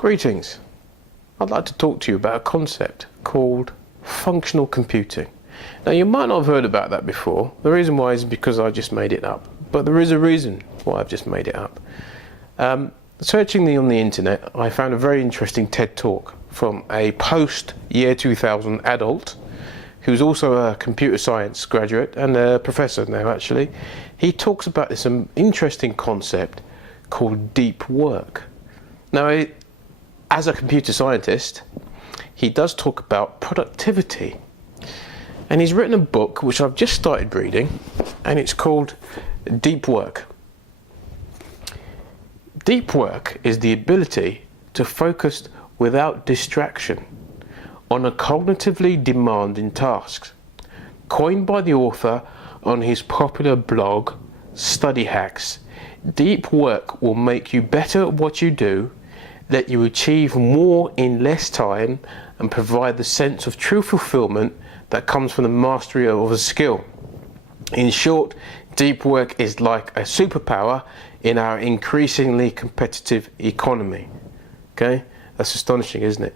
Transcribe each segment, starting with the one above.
Greetings. I'd like to talk to you about a concept called functional computing. Now, you might not have heard about that before. The reason why is because I just made it up. But there is a reason why I've just made it up. Searching on the internet, I found a very interesting TED talk from a post-year 2000 adult who's also a computer science graduate and a professor now, actually. He talks about this interesting concept called deep work. Now, as a computer scientist, he does talk about productivity. And he's written a book which I've just started reading, and it's called Deep Work. Deep work is the ability to focus without distraction on a cognitively demanding task. Coined by the author on his popular blog, Study Hacks, deep work will make you better at what you do, let you achieve more in less time, and provide the sense of true fulfillment that comes from the mastery of a skill. In short, deep work is like a superpower in our increasingly competitive economy. Okay? That's astonishing, isn't it?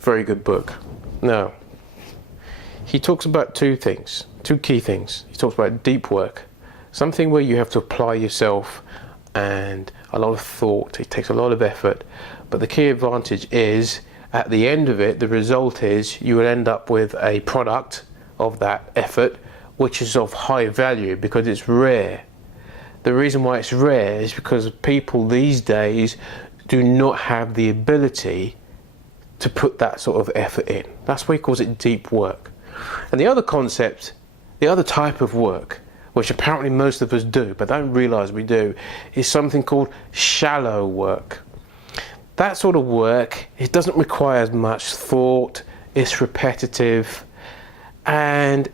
Very good book. Now, he talks about two key things. He talks about deep work, something where you have to apply yourself and a lot of thought. It takes a lot of effort, but the key advantage is at the end of it, the result is you will end up with a product of that effort which is of high value because it's rare. The reason why it's rare is because people these days do not have the ability to put that sort of effort in. That's why he calls it deep work. And the other concept, the other type of work, which apparently most of us do but don't realize we do, is something called shallow work. That sort of work, it doesn't require as much thought, it's repetitive and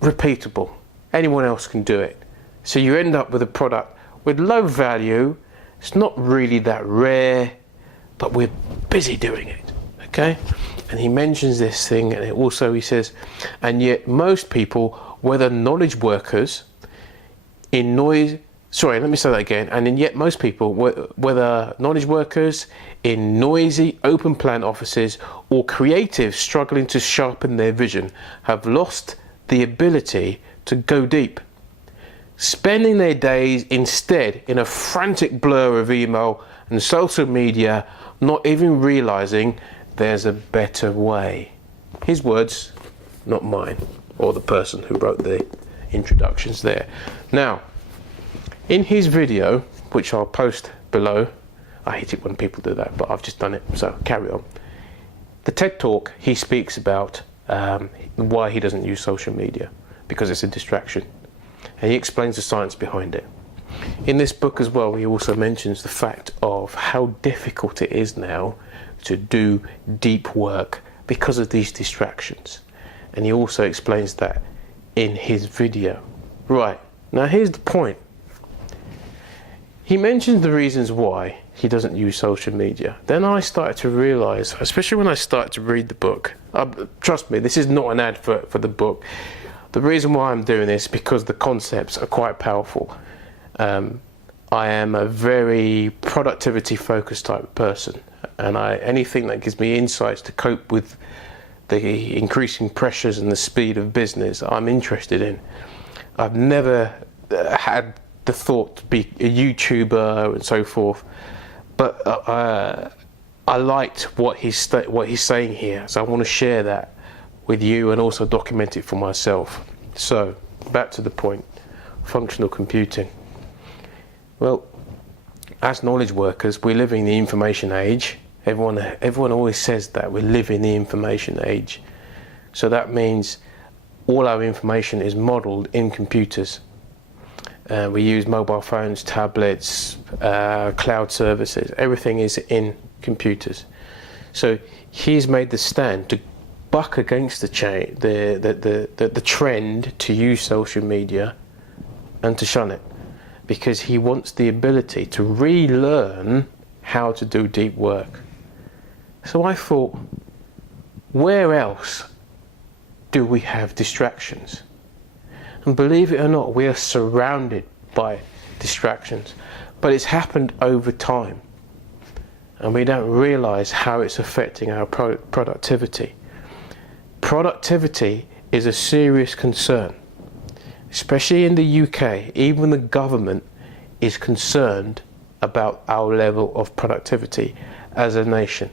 repeatable. Anyone else can do it. So you end up with a product with low value. It's not really that rare, but we're busy doing it, okay? And he mentions this thing, and he says, and yet most people, whether knowledge workers, and yet most people, whether knowledge workers in noisy open plan offices or creatives struggling to sharpen their vision, have lost the ability to go deep, spending their days instead in a frantic blur of email and social media, not even realizing there's a better way. His words, not mine, or the person who wrote the introductions there. Now, in his video, which I'll post below, I hate it when people do that, but I've just done it, so carry on. The TED Talk, he speaks about why he doesn't use social media, because it's a distraction. And he explains the science behind it. In this book as well, he also mentions the fact of how difficult it is now to do deep work because of these distractions. And he also explains that in his video. Right, now here's the point. He mentions the reasons why he doesn't use social media. Then I started to realize, especially when I started to read the book, trust me, this is not an advert for the book. The reason why I'm doing this is because the concepts are quite powerful. I am a very productivity focused type of person, and anything that gives me insights to cope with the increasing pressures and the speed of business, I'm interested in. I've never had the thought to be a YouTuber and so forth, but I liked what he's saying here, so I want to share that with you and also document it for myself. So, back to the point, functional computing. Well, as knowledge workers, we live in the information age. Everyone always says that we live in the information age. So that means all our information is modeled in computers. We use mobile phones, tablets, cloud services. Everything is in computers. So he's made the stand to buck against the trend to use social media and to shun it, because he wants the ability to relearn how to do deep work. So I thought, where else do we have distractions? And believe it or not, we are surrounded by distractions, but it's happened over time. and we don't realise how it's affecting our productivity. Productivity is a serious concern, especially in the UK. Even the government is concerned about our level of productivity as a nation.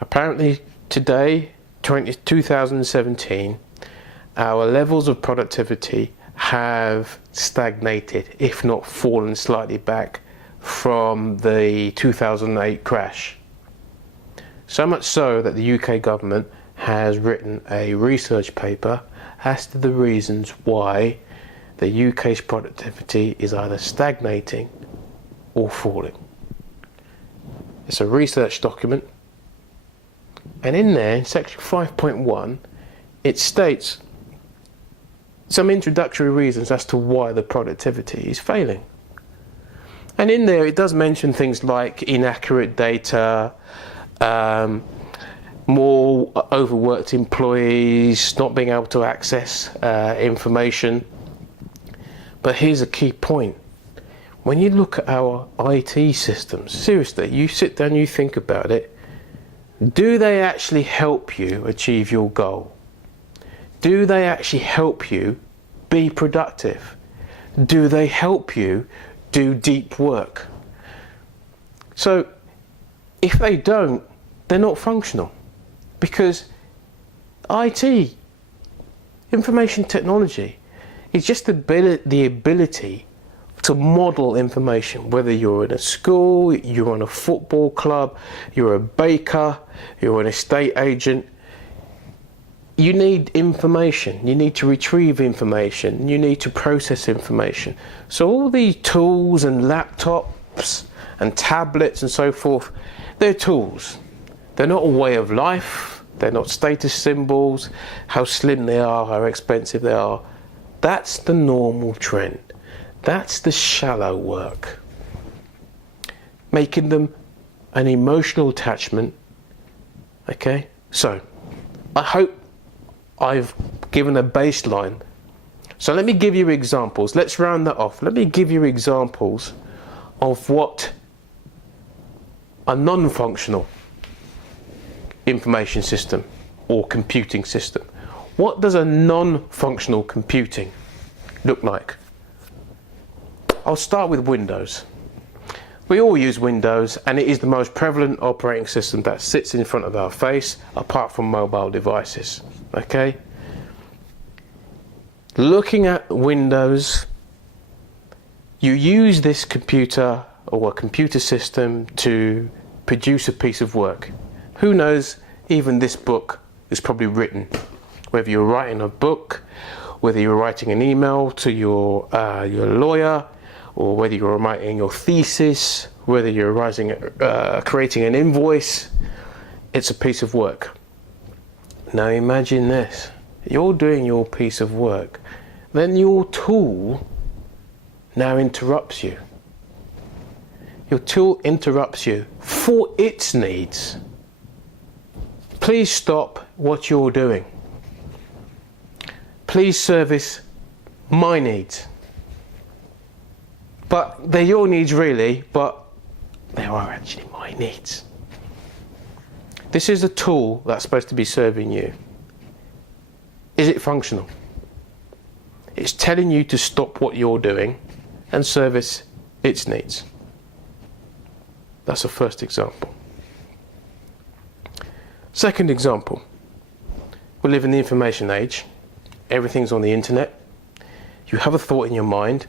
Apparently today, 2017, our levels of productivity have stagnated, if not fallen slightly back from the 2008 crash. So much so that the UK government has written a research paper as to the reasons why the UK's productivity is either stagnating or falling. It's a research document, and in there, in section 5.1, it states some introductory reasons as to why the productivity is failing. And in there it does mention things like inaccurate data, more overworked employees, not being able to access information. But here's a key point. When you look at our IT systems, seriously, you sit down, you think about it, do they actually help you achieve your goal? Do they actually help you be productive? Do they help you do deep work? So if they don't, they're not functional, because IT, information technology, is just the ability to model information, whether you're in a school, you're on a football club, you're a baker, you're an estate agent. You need information, you need to retrieve information, you need to process information. So all these tools and laptops and tablets and so forth, they're tools. They're not a way of life, they're not status symbols, how slim they are, how expensive they are. That's the normal trend. That's the shallow work. Making them an emotional attachment. Okay, so I hope I've given a baseline. So let me give you examples. Let's round that off. Let me give you examples of what a non-functional information system or computing system. What does a non-functional computing look like? I'll start with Windows. We all use Windows, and it is the most prevalent operating system that sits in front of our face, apart from mobile devices. Okay? Looking at Windows, you use this computer or a computer system to produce a piece of work. Who knows, even this book is probably written. Whether you're writing a book, whether you're writing an email to your lawyer, or whether you're writing your thesis, whether you're creating an invoice, it's a piece of work. Now imagine this, you're doing your piece of work, then your tool now interrupts you. Your tool interrupts you for its needs. Please stop what you're doing. Please service my needs. But they're your needs really, but they are actually my needs. This is a tool that's supposed to be serving you. Is it functional? It's telling you to stop what you're doing and service its needs. That's a first example. Second example. We live in the information age. Everything's on the internet. You have a thought in your mind.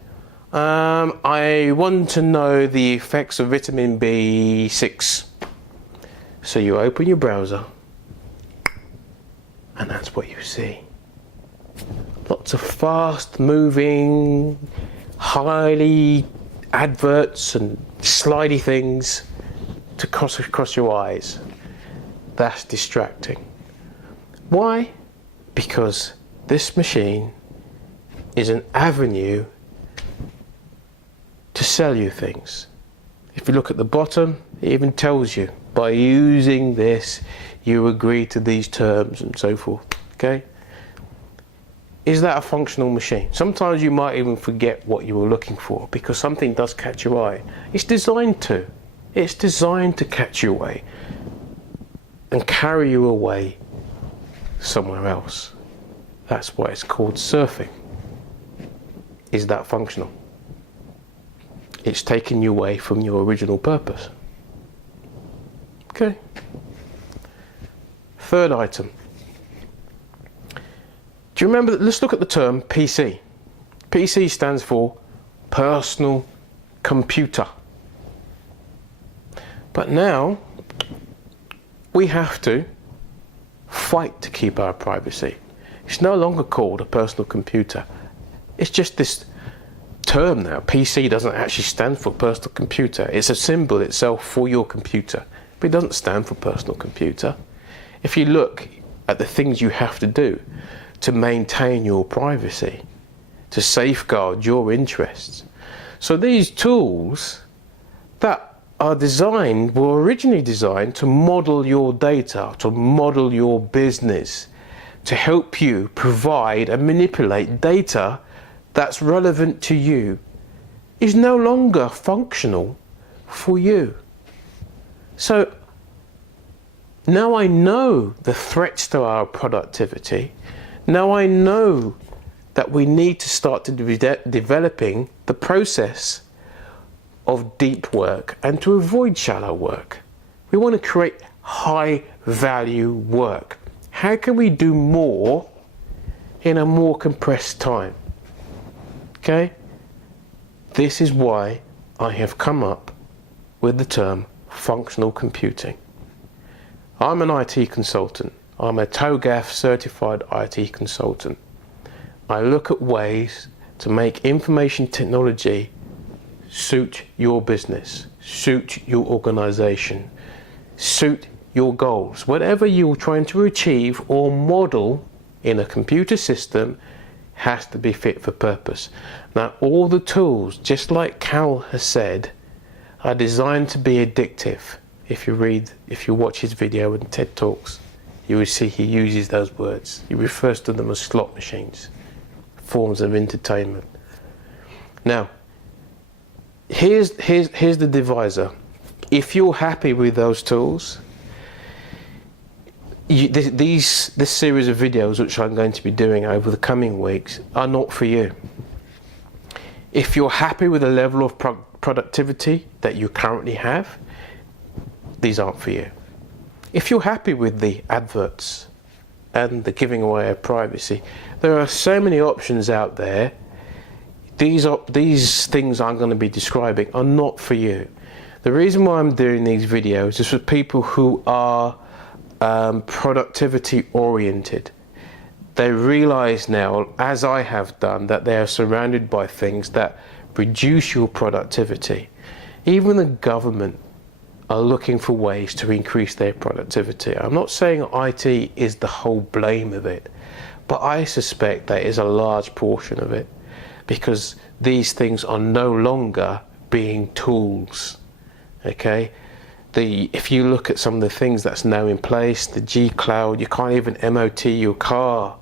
I want to know the effects of vitamin B6. So you open your browser, and that's what you see. Lots of fast moving, highly adverts and slidey things to cross across your eyes. That's distracting. Why? Because this machine is an avenue to sell you things. If you look at the bottom, it even tells you, by using this, you agree to these terms and so forth. Okay? Is that a functional machine? Sometimes you might even forget what you were looking for because something does catch your eye. It's designed to. It's designed to catch you away and carry you away somewhere else. That's why it's called surfing. Is that functional? It's taking you away from your original purpose. Okay. Third item. Do you remember, let's look at the term PC. PC stands for personal computer. But now we have to fight to keep our privacy. It's no longer called a personal computer. It's just this term now. PC doesn't actually stand for personal computer. It's a symbol itself for your computer, but it doesn't stand for personal computer. If you look at the things you have to do to maintain your privacy, to safeguard your interests. So these tools that are were originally designed to model your data, to model your business, to help you provide and manipulate data that's relevant to you, is no longer functional for you. So now I know the threats to our productivity. Now I know that we need to start to be developing the process of deep work and to avoid shallow work. We want to create high value work. How can we do more in a more compressed time? Okay? This is why I have come up with the term functional computing. I'm an IT consultant. I'm a TOGAF certified IT consultant. I look at ways to make information technology suit your business, suit your organization, suit your goals. Whatever you're trying to achieve or model in a computer system has to be fit for purpose. Now, all the tools, just like Cal has said, are designed to be addictive. If you watch his video and TED Talks, you will see he uses those words. He refers to them as slot machines, forms of entertainment. Now, here's the divisor. If you're happy with those tools, this series of videos which I'm going to be doing over the coming weeks are not for you. If you're happy with the level of productivity that you currently have, these aren't for you. If you're happy with the adverts and the giving away of privacy, there are so many options out there. These things I'm going to be describing are not for you. The reason why I'm doing these videos is for people who are productivity oriented. They realize now, as I have done, that they are surrounded by things that reduce your productivity. Even the government are looking for ways to increase their productivity. I'm not saying IT is the whole blame of it, but I suspect that is a large portion of it, because these things are no longer being tools. Okay? If you look at some of the things that's now in place, the G Cloud, you can't even MOT your car.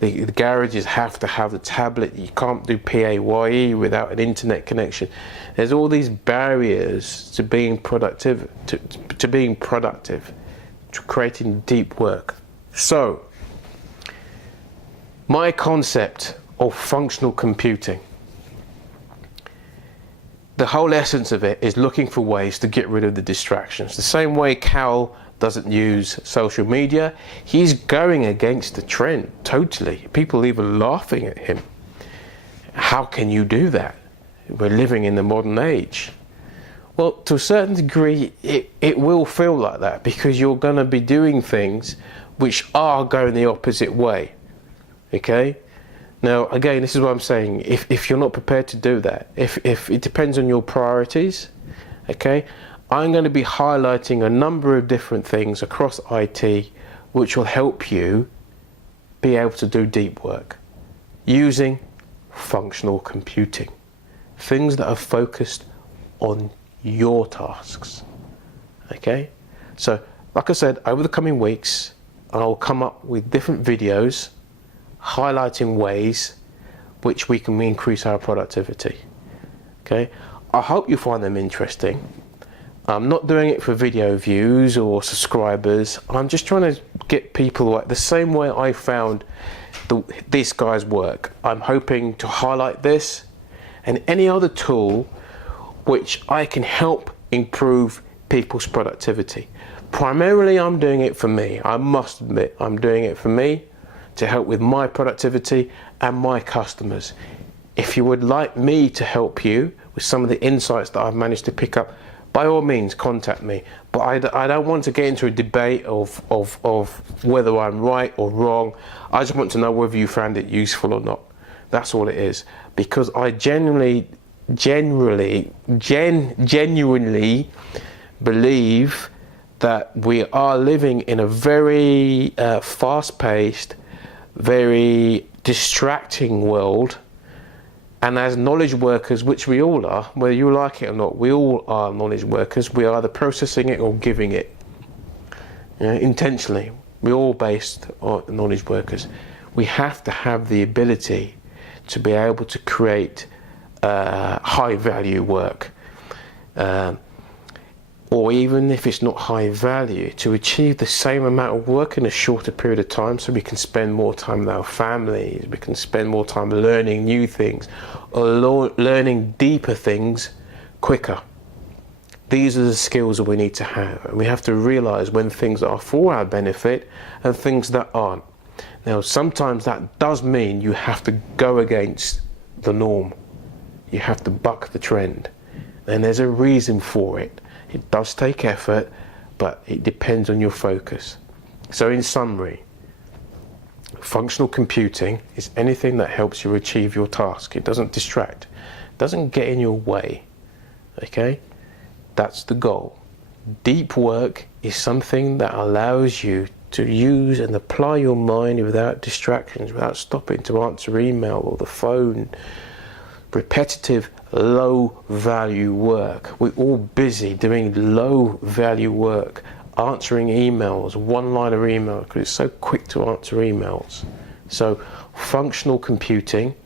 The garages have to have the tablet. You can't do PAYE without an internet connection. There's all these barriers to being productive, to being productive, to creating deep work. So, my concept of functional computing, the whole essence of it is looking for ways to get rid of the distractions. The same way Cal doesn't use social media, he's going against the trend totally. People even laughing at him. How can you do that? We're living in the modern age. Well, to a certain degree, it will feel like that, because you're going to be doing things which are going the opposite way. Okay? Now, again, this is what I'm saying. If you're not prepared to do that, if it depends on your priorities, okay, I'm going to be highlighting a number of different things across IT which will help you be able to do deep work using functional computing. Things that are focused on your tasks. Okay? So, like I said, over the coming weeks, I'll come up with different videos highlighting ways which we can increase our productivity. Okay? I hope you find them interesting. I'm not doing it for video views or subscribers. I'm just trying to get people like the same way I found this guy's work. I'm hoping to highlight this and any other tool which I can help improve people's productivity. Primarily I'm doing it for me. I must admit, I'm doing it for me to help with my productivity and my customers. If you would like me to help you with some of the insights that I've managed to pick up, by all means contact me. But I don't want to get into a debate of whether I'm right or wrong. I just want to know whether you found it useful or not. That's all it is. Because I genuinely believe that we are living in a very fast-paced, very distracting world. And as knowledge workers, which we all are, whether you like it or not, we all are knowledge workers. We are either processing it or giving it, intentionally. We're all based on knowledge workers. We have to have the ability to be able to create high value work. Or even if it's not high value, to achieve the same amount of work in a shorter period of time, so we can spend more time with our families, we can spend more time learning new things, or learning deeper things quicker. These are the skills that we need to have, and we have to realize when things are for our benefit and things that aren't. Now, sometimes that does mean you have to go against the norm. You have to buck the trend, and there's a reason for it. It does take effort, but it depends on your focus. So in summary, functional computing is anything that helps you achieve your task. It doesn't distract, it doesn't get in your way, okay? That's the goal. Deep work is something that allows you to use and apply your mind without distractions, without stopping to answer email or the phone. Repetitive, low value work. We're all busy doing low value work, answering emails, one-liner emails, because it's so quick to answer emails. So functional computing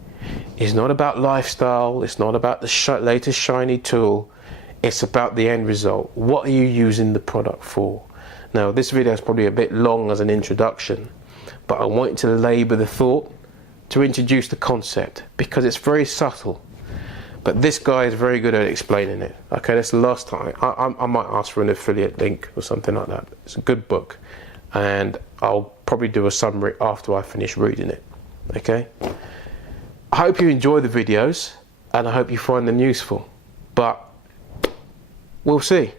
is not about lifestyle, it's not about the latest shiny tool, it's about the end result. What are you using the product for? Now, this video is probably a bit long as an introduction, but I want to labour the thought to introduce the concept, because it's very subtle, but this guy is very good at explaining it. Okay, that's the last time. I might ask for an affiliate link or something like that. It's a good book, and I'll probably do a summary after I finish reading it. Okay, I hope you enjoy the videos, and I hope you find them useful, but we'll see.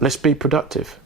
Let's be productive.